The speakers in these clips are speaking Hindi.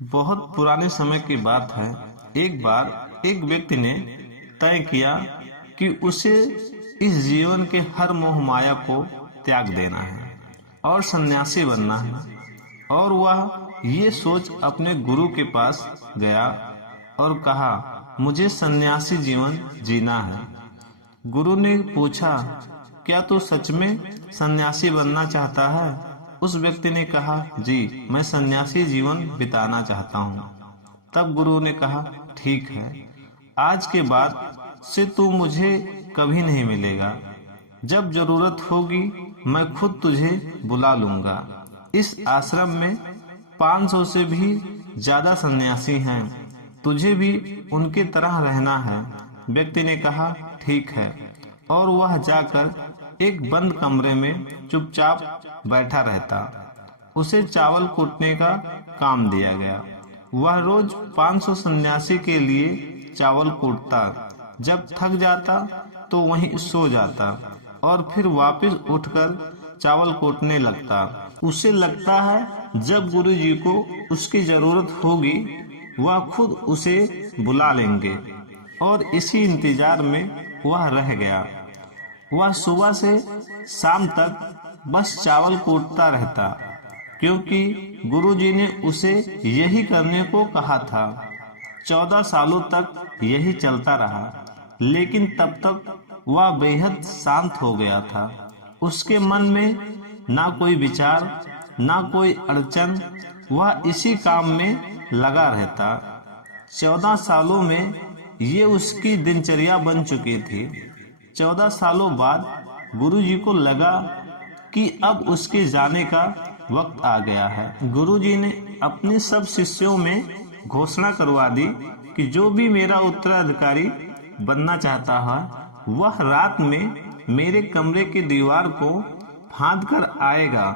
बहुत पुराने समय की बात है। एक बार एक व्यक्ति ने तय किया कि उसे इस जीवन के हर मोह माया को त्याग देना है और सन्यासी बनना है। और वह ये सोच अपने गुरु के पास गया और कहा, मुझे सन्यासी जीवन जीना है। गुरु ने पूछा, क्या तू सच में सन्यासी बनना चाहता है? उस व्यक्ति ने कहा, जी, मैं सन्यासी जीवन बिताना चाहता हूँ। तब गुरु ने कहा, ठीक है, आज के बाद से तू मुझे कभी नहीं मिलेगा। जब जरूरत होगी मैं खुद तुझे बुला लूंगा। इस आश्रम में 500 से भी ज्यादा सन्यासी हैं, तुझे भी उनके तरह रहना है। व्यक्ति ने कहा, ठीक है, और वह जाकर एक बंद कमरे में चुपचाप बैठा रहता। उसे चावल कूटने का काम दिया गया। वह रोज 500 सन्यासी के लिए चावल कूटता। जब थक जाता तो वहीं सो जाता और फिर वापस उठकर चावल कूटने लगता। उसे लगता है जब गुरु जी को उसकी जरूरत होगी वह खुद उसे बुला लेंगे, और इसी इंतजार में वह रह गया। वह सुबह से शाम तक बस चावल कूटता रहता, क्योंकि गुरुजी ने उसे यही करने को कहा था। 14 सालों तक यही चलता रहा, लेकिन तब तक वह बेहद शांत हो गया था। उसके मन में ना कोई विचार, ना कोई अड़चन, वह इसी काम में लगा रहता। 14 सालों में ये उसकी दिनचर्या बन चुकी थी। 14 सालों बाद गुरुजी को लगा कि अब उसके जाने का वक्त आ गया है। गुरुजी ने अपने सब शिष्यों में घोषणा करवा दी कि जो भी मेरा उत्तराधिकारी बनना चाहता है वह रात में मेरे कमरे की दीवार को फांद कर आएगा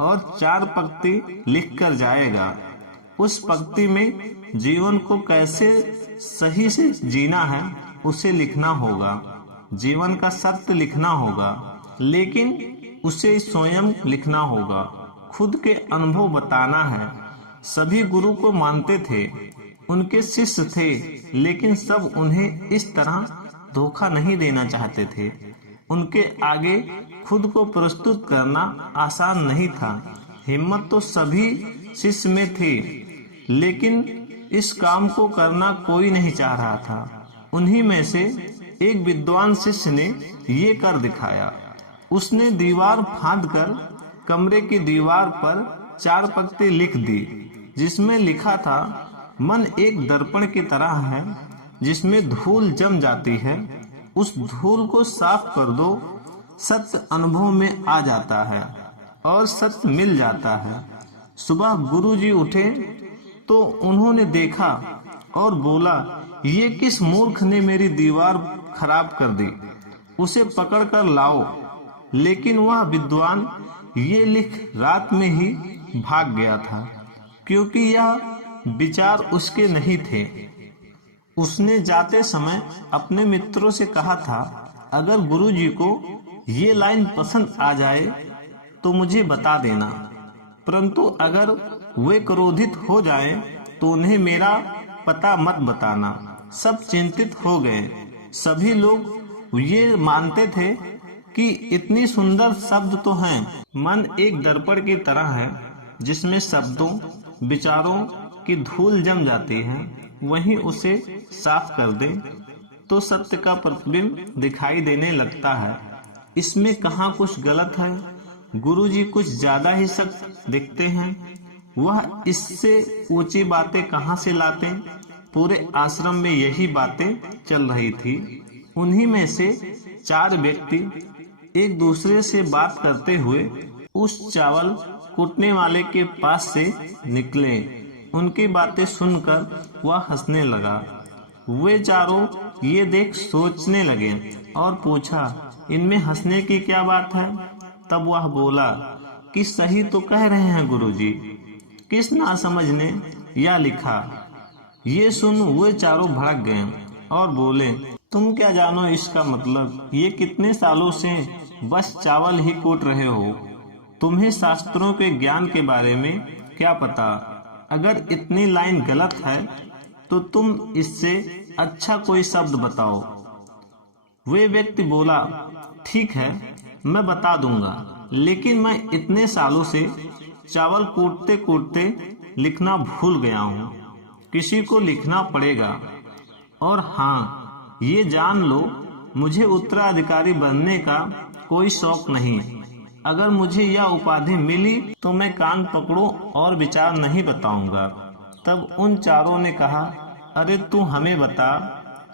और 4 पंक्ति लिख कर जाएगा। उस पंक्ति में जीवन को कैसे सही से जीना है उसे लिखना होगा। जीवन का सत्य लिखना होगा, लेकिन उसे स्वयं लिखना होगा। खुद के अनुभव बताना है। सभी गुरु को मानते थे, उनके शिष्य थे, लेकिन सब उन्हें इस तरह धोखा नहीं देना चाहते थे। उनके आगे खुद को प्रस्तुत करना आसान नहीं था। हिम्मत तो सभी शिष्य में थी, लेकिन इस काम को करना कोई नहीं चाह रहा था। उन्हीं में से एक विद्वान शिष्य ने ये कर दिखाया। उसने दीवार फांदकर कमरे की दीवार पर 4 पंक्ति लिख दी, जिसमें लिखा था, मन एक दर्पण की तरह है जिसमें धूल जम जाती है। उस धूल को साफ कर दो, सत्य अनुभव में आ जाता है और सत्य मिल जाता है। सुबह गुरुजी उठे तो उन्होंने देखा और बोला, ये किस मूर्ख ने मेरी दीवार खराब कर दी, उसे पकड़ कर लाओ। लेकिन वह विद्वान ये लिख रात में ही भाग गया था, क्योंकि यह विचार उसके नहीं थे। उसने जाते समय अपने मित्रों से कहा था, अगर गुरुजी को ये लाइन पसंद आ जाए तो मुझे बता देना, परंतु अगर वे क्रोधित हो जाएं तो उन्हें मेरा पता मत बताना। सब चिंतित हो गए। सभी लोग ये मानते थे कि इतनी सुंदर शब्द तो हैं। मन एक दर्पण की तरह है जिसमें शब्दों, विचारों की धूल जम जाती है। वहीं उसे साफ कर दे तो सत्य का प्रतिबिंब दिखाई देने लगता है। इसमें कहाँ कुछ गलत है। गुरुजी कुछ ज्यादा ही सख्त दिखते हैं। वह इससे ऊंची बातें कहाँ से लाते? पूरे आश्रम में यही बातें चल रही थी। उन्हीं में से 4 व्यक्ति एक दूसरे से बात करते हुए उस चावल कूटने वाले के पास से निकले। उनकी बातें सुनकर वह हंसने लगा। वे चारों ये देख सोचने लगे और पूछा, इनमें हंसने की क्या बात है? तब वह बोला कि सही तो कह रहे हैं गुरुजी, किस नासमझ ने यह लिखा। ये सुन वे चारों भड़क गए और बोले, तुम क्या जानो इसका मतलब? ये कितने सालों से बस चावल ही कूट रहे हो। तुम्हें शास्त्रों के ज्ञान के बारे में क्या पता? अगर इतनी लाइन गलत है तो तुम इससे अच्छा कोई शब्द बताओ। वे व्यक्ति बोला, ठीक है, मैं बता दूंगा, लेकिन मैं इतने सालों से चावल कूटते कूटते लिखना भूल गया हूँ। किसी को लिखना पड़ेगा। और हाँ, ये जान लो, मुझे उत्तराधिकारी बनने का कोई शौक नहीं। अगर मुझे यह उपाधि मिली तो मैं कान पकड़ूं और विचार नहीं बताऊंगा। तब उन चारों ने कहा, अरे तू हमें बता,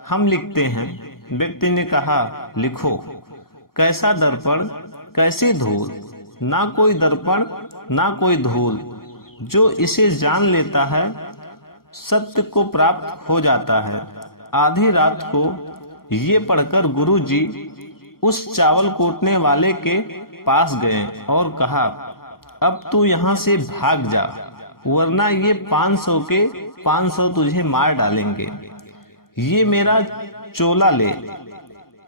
हम लिखते हैं। व्यक्ति ने कहा, लिखो। कैसा दर्पण, कैसी धूल, ना कोई दर्पण ना कोई धूल, जो इसे जान लेता है सत्य को प्राप्त हो जाता है। आधी रात को ये पढ़कर गुरुजी उस चावल कूटने वाले के पास गए और कहा, अब तू यहाँ से भाग जा, वरना ये 500 के 500 तुझे मार डालेंगे। ये मेरा चोला ले,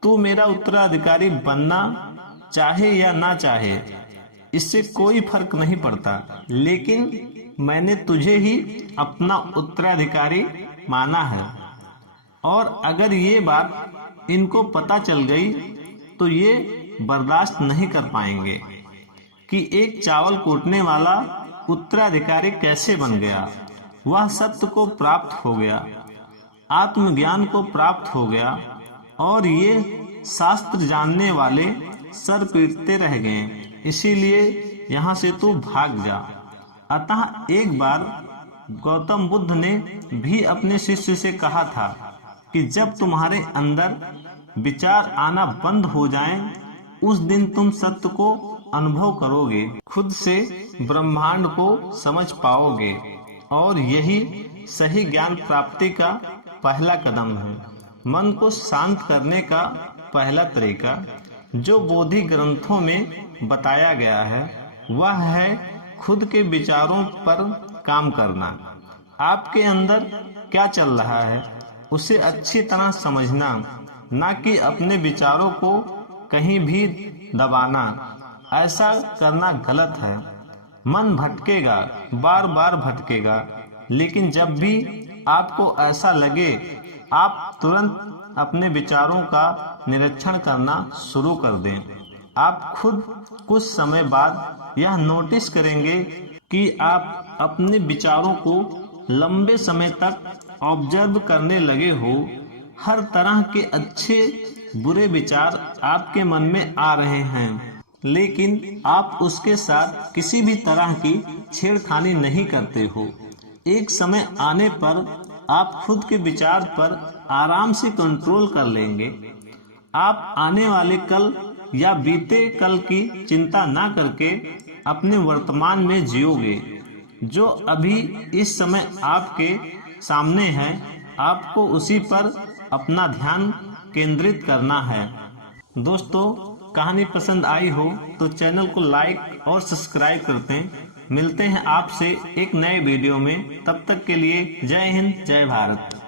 तू मेरा उत्तराधिकारी बनना चाहे या ना चाहे, इससे कोई फर्क नहीं पड़ता, लेकिन मैंने तुझे ही अपना उत्तराधिकारी माना है। और अगर ये बात इनको पता चल गई तो ये बर्दाश्त नहीं कर पाएंगे कि एक चावल कूटने वाला उत्तराधिकारी कैसे बन गया। वह सत्य को प्राप्त हो गया, आत्मज्ञान को प्राप्त हो गया, और ये शास्त्र जानने वाले सर पीटते रह गए। इसीलिए यहाँ से तू भाग जा। अतः एक बार गौतम बुद्ध ने भी अपने शिष्य से कहा था कि जब तुम्हारे अंदर विचार आना बंद हो जाएं, उस दिन तुम सत्य को अनुभव करोगे, खुद से ब्रह्मांड को समझ पाओगे, और यही सही ज्ञान प्राप्ति का पहला कदम है। मन को शांत करने का पहला तरीका जो बोधि ग्रंथों में बताया गया है वह है खुद के विचारों पर काम करना। आपके अंदर क्या चल रहा है उसे अच्छी तरह समझना, ना कि अपने विचारों को कहीं भी दबाना। ऐसा करना गलत है। मन भटकेगा, बार बार भटकेगा, लेकिन जब भी आपको ऐसा लगे आप तुरंत अपने विचारों का निरीक्षण करना शुरू कर दें। आप खुद कुछ समय बाद यह नोटिस करेंगे कि आप अपने विचारों को लंबे समय तक ऑब्जर्व करने लगे हो। हर तरह के अच्छे बुरे विचार आपके मन में आ रहे हैं, लेकिन आप उसके साथ किसी भी तरह की छेड़खानी नहीं करते हो। एक समय आने पर आप खुद के विचार पर आराम से कंट्रोल कर लेंगे। आप आने वाले कल या बीते कल की चिंता ना करके अपने वर्तमान में जियोगे। जो अभी इस समय आपके सामने है, आपको उसी पर अपना ध्यान केंद्रित करना है। दोस्तों, कहानी पसंद आई हो तो चैनल को लाइक और सब्सक्राइब करते हैं। मिलते हैं आपसे एक नए वीडियो में। तब तक के लिए जय हिंद, जय भारत।